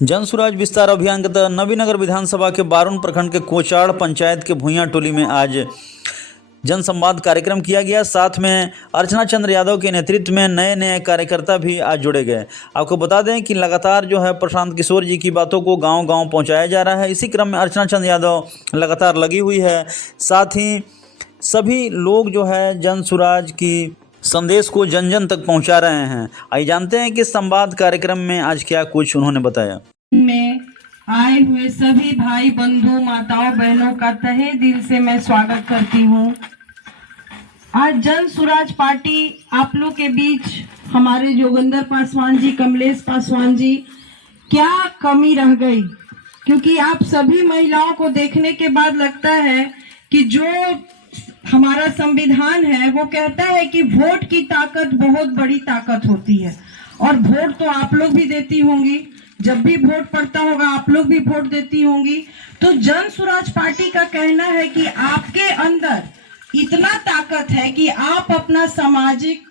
जन सुराज विस्तार अभियान के तहत नवीनगर विधानसभा के बारुण प्रखंड के कोचाड़ पंचायत के भुइयां टोली में आज जन संवाद कार्यक्रम किया गया। साथ में अर्चना चंद्र यादव के नेतृत्व में नए नए कार्यकर्ता भी आज जुड़े गए। आपको बता दें कि लगातार जो है प्रशांत किशोर जी की बातों को गांव-गांव पहुंचाया जा रहा है। इसी क्रम में अर्चना चंद्र यादव लगातार लगी हुई है। साथ ही सभी लोग जो है जन सुराज की संदेश को जन जन तक पहुंचा रहे हैं। आइए जानते हैं कि संवाद कार्यक्रम में आज क्या कुछ उन्होंने बताया। में आए हुए सभी भाई बंधु माताओं बहनों का तहे दिल से मैं स्वागत करती हूँ। आज जन सुराज पार्टी आप लोग के बीच हमारे जोगिंदर पासवान जी, कमलेश पासवान जी, क्या कमी रह गई? क्योंकि आप सभी महिलाओं को देखने के बाद लगता है कि जो हमारा संविधान है वो कहता है कि वोट की ताकत बहुत बड़ी ताकत होती है, और वोट तो आप लोग भी देती होंगी। जब भी वोट पड़ता होगा आप लोग भी वोट देती होंगी। तो जन सुराज पार्टी का कहना है कि आपके अंदर इतना ताकत है कि आप अपना सामाजिक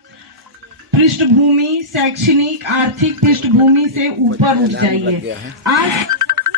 पृष्ठभूमि, शैक्षणिक, आर्थिक पृष्ठभूमि से ऊपर उठ जाइए। आज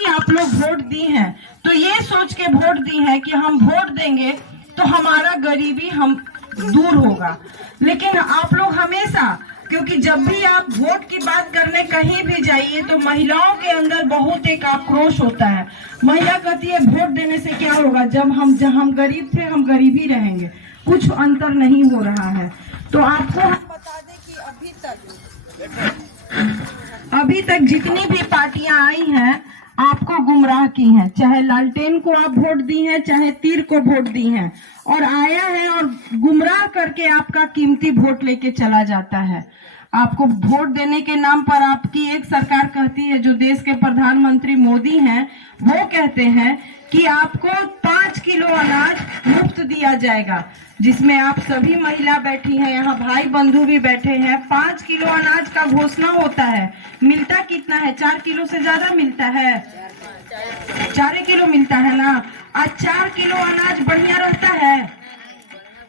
आप लोग वोट दी हैं तो ये सोच के वोट दी है कि हम वोट देंगे तो हमारा गरीबी हम दूर होगा। लेकिन आप लोग हमेशा, क्योंकि जब भी आप वोट की बात करने कहीं भी जाइए तो महिलाओं के अंदर बहुत एक आक्रोश होता है। महिला कहती है वोट देने से क्या होगा, जब हम गरीब थे हम गरीब ही रहेंगे, कुछ अंतर नहीं हो रहा है। तो आपको हम बता दें कि अभी तक जितनी भी पार्टियां आई हैं आपको गुमराह की हैं। चाहे लालटेन को आप वोट दी हैं, चाहे तीर को वोट दी हैं, और आया है और गुमराह करके आपका कीमती वोट लेके चला जाता है। आपको वोट देने के नाम पर आपकी एक सरकार कहती है, जो देश के प्रधानमंत्री मोदी हैं, वो कहते हैं कि आपको 5 किलो अनाज मुफ्त दिया जाएगा, जिसमें आप सभी महिला बैठी हैं, यहाँ भाई बंधु भी बैठे हैं। 5 किलो अनाज का घोषणा होता है, मिलता कितना है? 4 किलो से ज्यादा मिलता है, 4 किलो मिलता है ना। आज 4 किलो अनाज बढ़िया रहता है,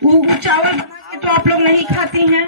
वो चावल बना के तो आप लोग नहीं खाती हैं।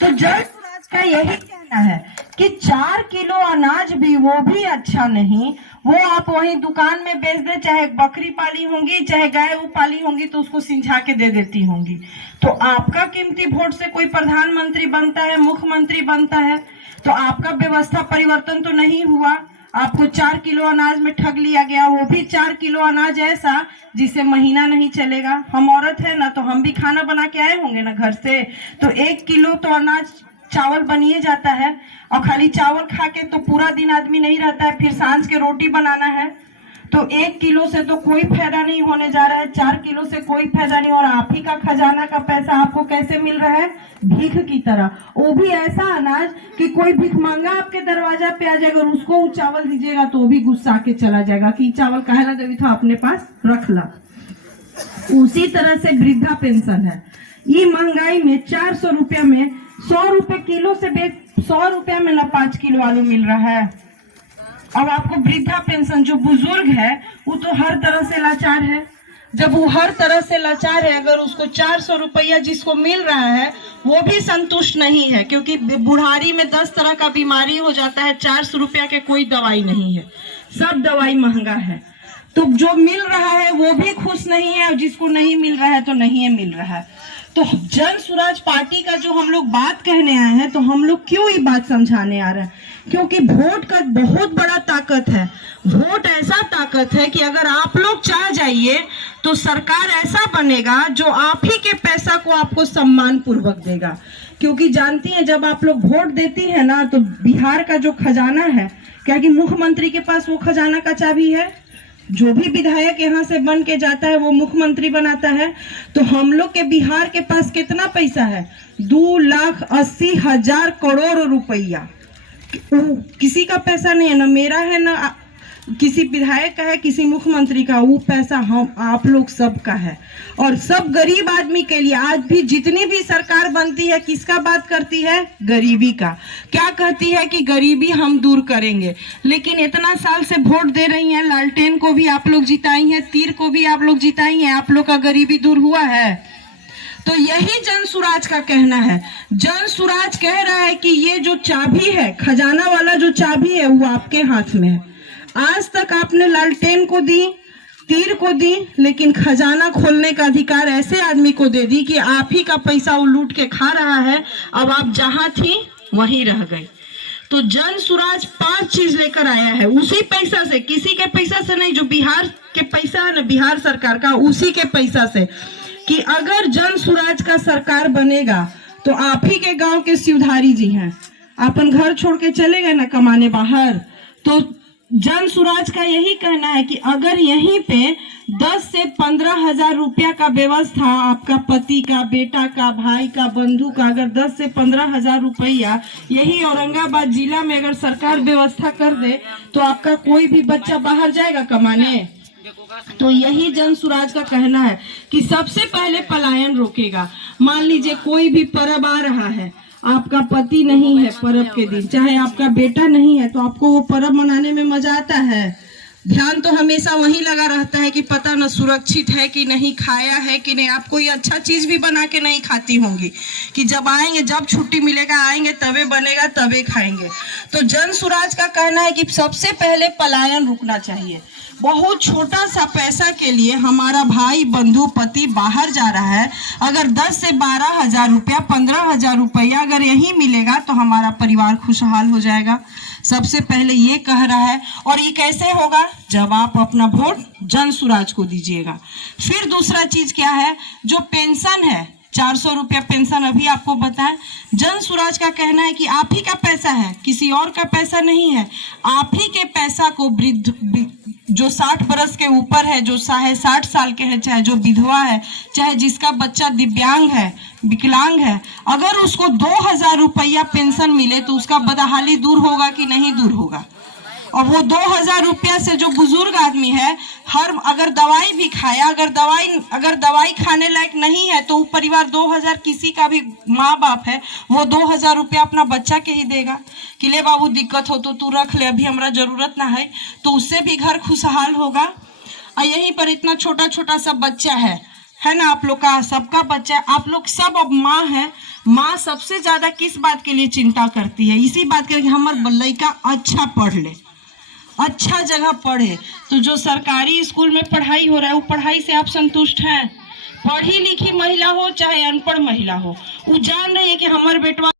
तो जन सुराज का यही कहना है कि 4 किलो अनाज भी, वो भी अच्छा नहीं, वो आप वहीं दुकान में बेच दे, चाहे बकरी पाली होंगी चाहे गाय पाली होंगी तो उसको सिंझा के दे देती होंगी। तो आपका कीमती वोट से कोई प्रधानमंत्री बनता है, मुख्यमंत्री बनता है, तो आपका व्यवस्था परिवर्तन तो नहीं हुआ। आपको 4 किलो अनाज में ठग लिया गया, वो भी 4 किलो अनाज ऐसा जिसे महीना नहीं चलेगा। हम औरत है ना, तो हम भी खाना बना के आए होंगे ना घर से, तो 1 किलो तो अनाज चावल बनिए जाता है, और खाली चावल खा के तो पूरा दिन आदमी नहीं रहता है, फिर सांझ के रोटी बनाना है। तो 1 किलो से तो कोई फायदा नहीं होने जा रहा है, 4 किलो से कोई फायदा नहीं। और आप ही का खजाना का पैसा आपको कैसे मिल रहा है? भीख की तरह। वो भी ऐसा अनाज कि कोई भीख मांगा आपके दरवाजा पे आ जाएगा, उसको चावल दीजिएगा तो वो भी गुस्सा के चला जाएगा कि चावल काहे ना देवी था, अपने पास रख ला। उसी तरह से वृद्धा पेंशन है, ये महंगाई में 400 रुपया में 100 रुपए किलो से 100 रुपया में ना 5 किलो आलू मिल रहा है। अब आपको वृद्धा पेंशन, जो बुजुर्ग है वो तो हर तरह से लाचार है। जब वो हर तरह से लाचार है, अगर उसको 400 रुपया जिसको मिल रहा है वो भी संतुष्ट नहीं है, क्योंकि बुढ़ारी में 10 तरह का बीमारी हो जाता है, 400 रुपया के कोई दवाई नहीं है, सब दवाई महंगा है। तो जो मिल रहा है वो भी खुश नहीं है, और जिसको नहीं मिल रहा है तो नहीं मिल रहा है। तो जन सुराज पार्टी का जो हम लोग बात कहने आए हैं, तो हम लोग क्यों ये बात समझाने आ रहे हैं? क्योंकि वोट का बहुत बड़ा ताकत है। वोट ऐसा ताकत है कि अगर आप लोग चाह जाइए तो सरकार ऐसा बनेगा जो आप ही के पैसा को आपको सम्मान पूर्वक देगा। क्योंकि जानती हैं, जब आप लोग वोट देती है ना, तो बिहार का जो खजाना है, क्या कि मुख्यमंत्री के पास वो खजाना का चाबी है, जो भी विधायक यहाँ से बन के जाता है वो मुख्यमंत्री बनाता है। तो हम लोग के बिहार के पास कितना पैसा है? 2,80,000 करोड़ रुपया। किसी का पैसा नहीं है, ना मेरा है ना किसी विधायक का है, किसी मुख्यमंत्री का। वो पैसा हम आप लोग सबका है, और सब गरीब आदमी के लिए। आज भी जितनी भी सरकार बनती है किसका बात करती है? गरीबी का। क्या कहती है कि गरीबी हम दूर करेंगे। लेकिन इतना साल से वोट दे रही हैं, लालटेन को भी आप लोग जिताई हैं, तीर को भी आप लोग जिताई हैं, आप लोग का गरीबी दूर हुआ है? तो यही जन सुराज का कहना है। जन सुराज कह रहा है कि ये जो चाबी है, खजाना वाला जो चाबी है, वो आपके हाथ में है। आज तक आपने लालटेन को दी, तीर को दी, लेकिन खजाना खोलने का अधिकार ऐसे आदमी को दे दी कि आप ही का पैसा वो लूट के खा रहा है। अब आप जहां थी वहीं रह गई। तो जन सुराज 5 चीज लेकर आया है, उसी पैसा से, किसी के पैसा से नहीं, जो बिहार के पैसा है ना, बिहार सरकार का, उसी के पैसा से, कि अगर जन सुराज का सरकार बनेगा तो आप ही के गांव के शिवधारी जी हैं, अपन घर छोड़ के चले गए ना कमाने बाहर, तो जन सुराज का यही कहना है कि अगर यहीं पे 10 से 15 हजार रुपया का व्यवस्था, आपका पति का, बेटा का, भाई का, बंधु का, अगर 10 से 15 हजार रुपया यही औरंगाबाद जिला में अगर सरकार व्यवस्था कर दे तो आपका कोई भी बच्चा बाहर जाएगा कमाने। तो यही जन सुराज का कहना है कि सबसे पहले पलायन रोकेगा। मान लीजिए कोई भी पर्व आ रहा है, आपका पति नहीं है पर्व के दिन, चाहे आपका बेटा नहीं है, तो आपको वो पर्व मनाने में मजा आता है। ध्यान तो हमेशा वही लगा रहता है कि पता न सुरक्षित है कि नहीं, खाया है कि नहीं। आप कोई अच्छा चीज भी बना के नहीं खाती होंगी कि जब आएंगे, जब छुट्टी मिलेगा आएंगे, तबे बनेगा तबे खाएंगे। तो जन सुराज का कहना है कि सबसे पहले पलायन रुकना चाहिए। बहुत छोटा सा पैसा के लिए हमारा भाई, बंधु, पति बाहर जा रहा है, अगर 10 से 12 हजार रुपया, 15 हजार रुपया अगर यही मिलेगा तो हमारा परिवार खुशहाल हो जाएगा। सबसे पहले ये कह रहा है। और ये कैसे होगा? जब आप अपना वोट जन सुराज को दीजिएगा। फिर दूसरा चीज क्या है, जो पेंशन है, 400 रुपया पेंशन अभी आपको बताएं, जन सुराज का कहना है कि आप ही का पैसा है, किसी और का पैसा नहीं है। आप ही के पैसा को वृद्ध, जो 60 बरस के ऊपर है, जो चाहे 60 साल के है, चाहे जो विधवा है, चाहे जिसका बच्चा दिव्यांग है, विकलांग है, अगर उसको 2000 रुपया पेंशन मिले तो उसका बदहाली दूर होगा कि नहीं दूर होगा। और वो 2000 रुपया से जो बुजुर्ग आदमी है, अगर दवाई भी खाया, अगर दवाई खाने लायक नहीं है तो वो परिवार 2000, किसी का भी माँ बाप है, वो 2000 रुपया अपना बच्चा के ही देगा कि ले बाबू दिक्कत हो तो तू रख ले, अभी हमरा जरूरत ना है, तो उससे भी घर खुशहाल होगा। और यहीं पर इतना छोटा छोटा सा बच्चा है ना, आप लोग का सबका बच्चा, आप लोग सब अब माँ है। माँ सबसे ज्यादा किस बात के लिए चिंता करती है? इसी बात के लिए कि हमारा लड़का अच्छा पढ़ ले, अच्छा जगह पढ़े। तो जो सरकारी स्कूल में पढ़ाई हो रहा है, वो पढ़ाई से आप संतुष्ट हैं? पढ़ी लिखी महिला हो चाहे अनपढ़ महिला हो, वो जान रही है कि हमारे बेटवा